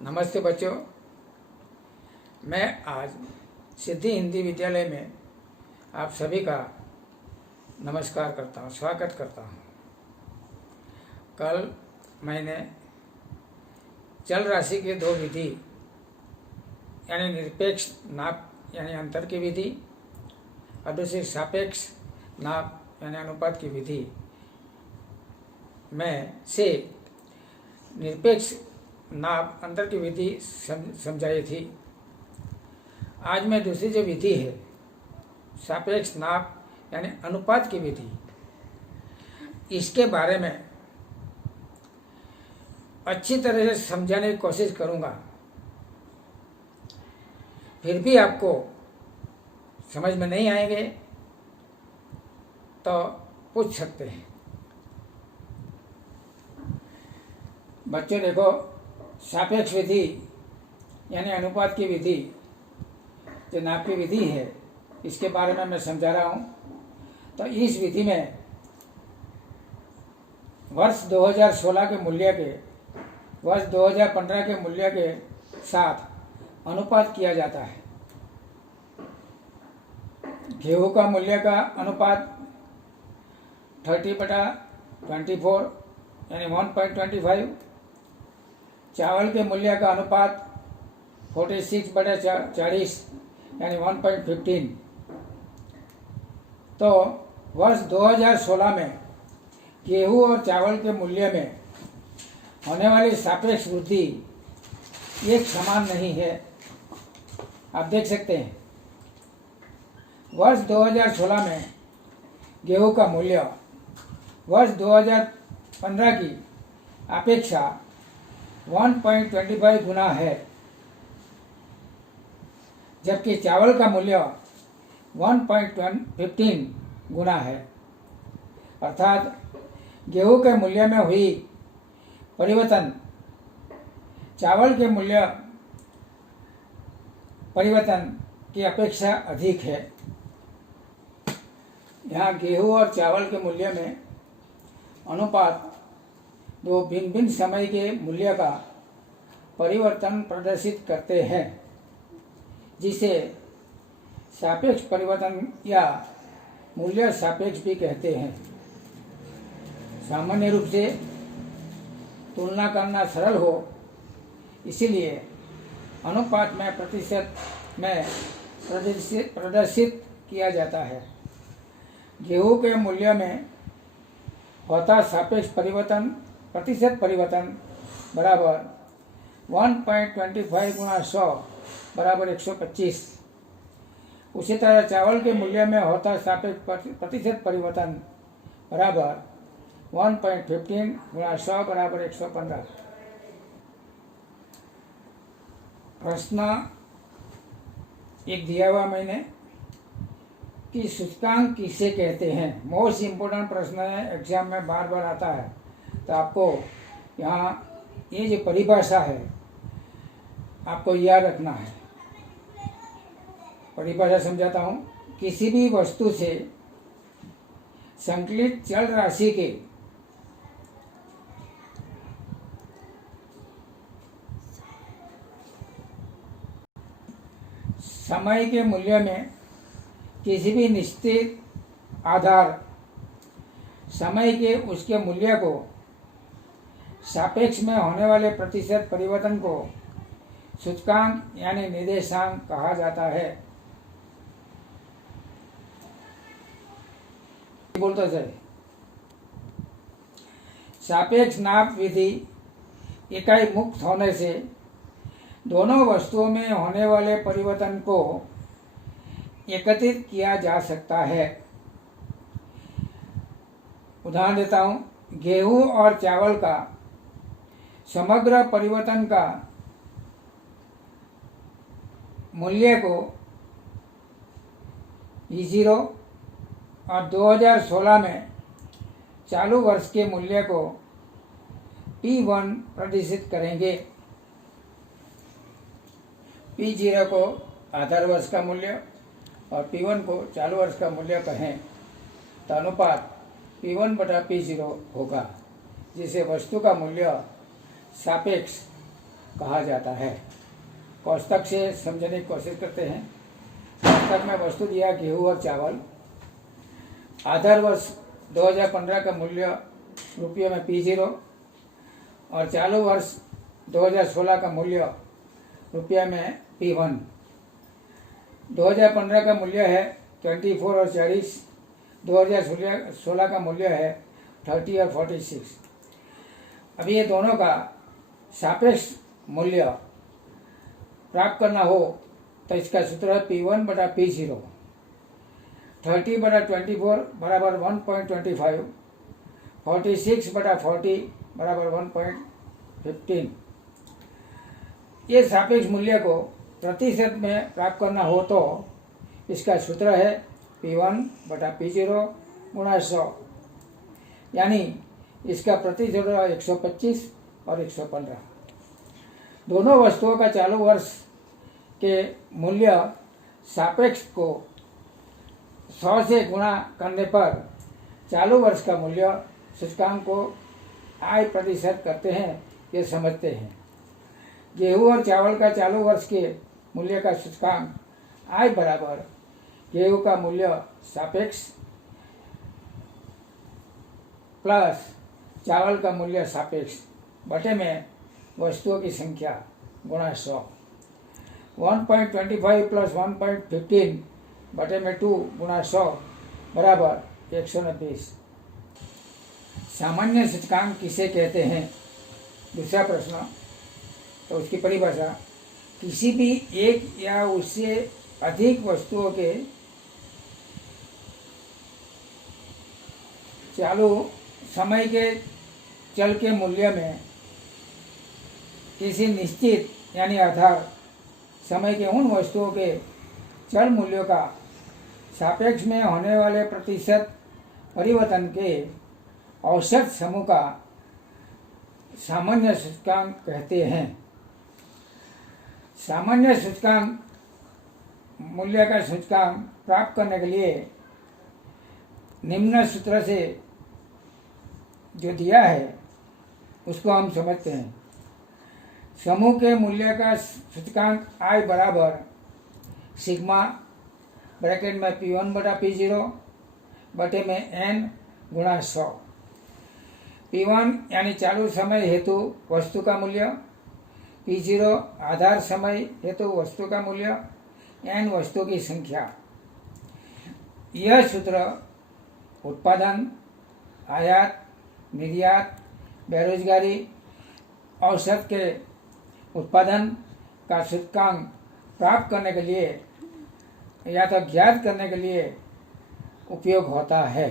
नमस्ते बच्चों, मैं आज सिद्धि हिंदी विद्यालय में आप सभी का नमस्कार करता हूँ, स्वागत करता हूँ। कल मैंने चल राशि के दो विधि यानी निरपेक्ष नाप यानी अंतर की विधि और दूसरी सापेक्ष नाप यानी अनुपात की विधि में से निरपेक्ष नाप अंतर की विधि समझाई थी। आज मैं दूसरी जो विधि है सापेक्ष नाप यानी अनुपात की विधि, इसके बारे में अच्छी तरह से समझाने की कोशिश करूंगा। फिर भी आपको समझ में नहीं आएंगे तो पूछ सकते हैं। बच्चों देखो, सापेक्ष विधि यानी अनुपात की विधि जो नाप की विधि है, इसके बारे में मैं समझा रहा हूँ। तो इस विधि में वर्ष 2016 के मूल्य के वर्ष 2015 के मूल्य के साथ अनुपात किया जाता है। गेहूं का मूल्य का अनुपात 30/24 यानी 1.25, चावल के मूल्य का अनुपात 46/40 यानी 1.15। तो वर्ष 2016 में गेहूं और चावल के मूल्य में होने वाली सापेक्ष वृद्धि एक समान नहीं है। आप देख सकते हैं, वर्ष 2016 में गेहूं का मूल्य वर्ष 2015 की अपेक्षा 1.25 गुना है, जबकि चावल का मूल्य 1.15 गुना है। अर्थात गेहूं के मूल्य में हुई परिवर्तन चावल के मूल्य परिवर्तन की अपेक्षा अधिक है। यहाँ गेहूं और चावल के मूल्य में अनुपात दो भिन्न भिन्न समय के मूल्य का परिवर्तन प्रदर्शित करते हैं, जिसे सापेक्ष परिवर्तन या मूल्य सापेक्ष भी कहते हैं। सामान्य रूप से तुलना करना सरल हो, इसीलिए अनुपात में प्रतिशत में प्रदर्शित किया जाता है। गेहूं के मूल्य में होता सापेक्ष परिवर्तन प्रतिशत परिवर्तन बराबर 1.25 गुणा 100 बराबर 125। उसी तरह चावल के मूल्य में होता सापेक्ष प्रतिशत परिवर्तन बराबर 1.15 गुणा 100 बराबर 115। प्रश्न एक दिया हुआ मैंने कि सूचकांक किसे कहते हैं। मोस्ट इम्पोर्टेंट प्रश्न है, एग्जाम में बार बार आता है। तो आपको यहाँ ये जो परिभाषा है आपको याद रखना है। परिभाषा समझाता हूँ। किसी भी वस्तु से संकलित चल राशि के समय के मूल्य में किसी भी निश्चित आधार समय के उसके मूल्य को सापेक्ष में होने वाले प्रतिशत परिवर्तन को सूचकांक यानी निर्देशांक कहा जाता है। बोलता है, सापेक्ष नाप विधि इकाई मुक्त होने से दोनों वस्तुओं में होने वाले परिवर्तन को एकत्रित किया जा सकता है। उदाहरण देता हूँ। गेहूं और चावल का समग्र परिवर्तन का मूल्य को E0 और 2016 में चालू वर्ष के मूल्य को P1 प्रदर्शित करेंगे। P0 को आधार वर्ष का मूल्य और P1 को चालू वर्ष का मूल्य कहें तो अनुपात P1/P0 होगा, जिसे वस्तु का मूल्य सापेक्ष कहा जाता है। कोष्टक से समझने की कोशिश करते हैं। कोष्टक में वस्तु दिया गेहूं और चावल। आधार वर्ष 2015 का मूल्य रुपये में P0 और चालू वर्ष 2016 का मूल्य रुपये में P1। 2015 का मूल्य है 24 और 40। 2016 का मूल्य है 30 और 46। अभी ये दोनों का सापेक्ष मूल्य प्राप्त करना हो तो इसका सूत्र है P1 बटा P0। 30 बटा 24 बराबर 1.25। 46 बटा 40 बराबर 1.15। ये सापेक्ष मूल्य को प्रतिशत में प्राप्त करना हो तो इसका सूत्र है P1 बटा P0 गुणा 100, यानी इसका प्रतिशत 125 और 115। दोनों वस्तुओं का चालू वर्ष के मूल्य सापेक्ष को 100 से गुणा करने पर चालू वर्ष का मूल्य सूचकांक को I प्रतिशत करते हैं, ये समझते हैं। गेहूं और चावल का चालू वर्ष के मूल्य का सूचकांक I बराबर गेहूं का मूल्य सापेक्ष प्लस चावल का मूल्य सापेक्ष बटे में वस्तुओं की संख्या गुणा 100। 1.25 प्लस 1.15 बटे में 2 गुणा 100 बराबर 129। सामान्य सूचकांक किसे कहते हैं? दूसरा प्रश्न, तो उसकी परिभाषा किसी भी एक या उससे अधिक वस्तुओं के चालू समय के चल के मूल्य में किसी निश्चित यानी आधार समय के उन वस्तुओं के चल मूल्यों का सापेक्ष में होने वाले प्रतिशत परिवर्तन के औसत समूह का सामान्य सूचकांक कहते हैं। सामान्य सूचकांक मूल्य का सूचकांक प्राप्त करने के लिए निम्न सूत्र से जो दिया है उसको हम समझते हैं। समूह के मूल्य का सूचकांक I बराबर सिग्मा ब्रैकेट में P1 बटा P0 बटे में N गुणा 100। P1 यानी चालू समय हेतु वस्तु का मूल्य, P0 आधार समय हेतु वस्तु का मूल्य, N वस्तु की संख्या। यह सूत्र उत्पादन, आयात, निर्यात, बेरोजगारी, औसत के उत्पादन का सूचकांक प्राप्त करने के लिए या तो ज्ञात करने के लिए उपयोग होता है।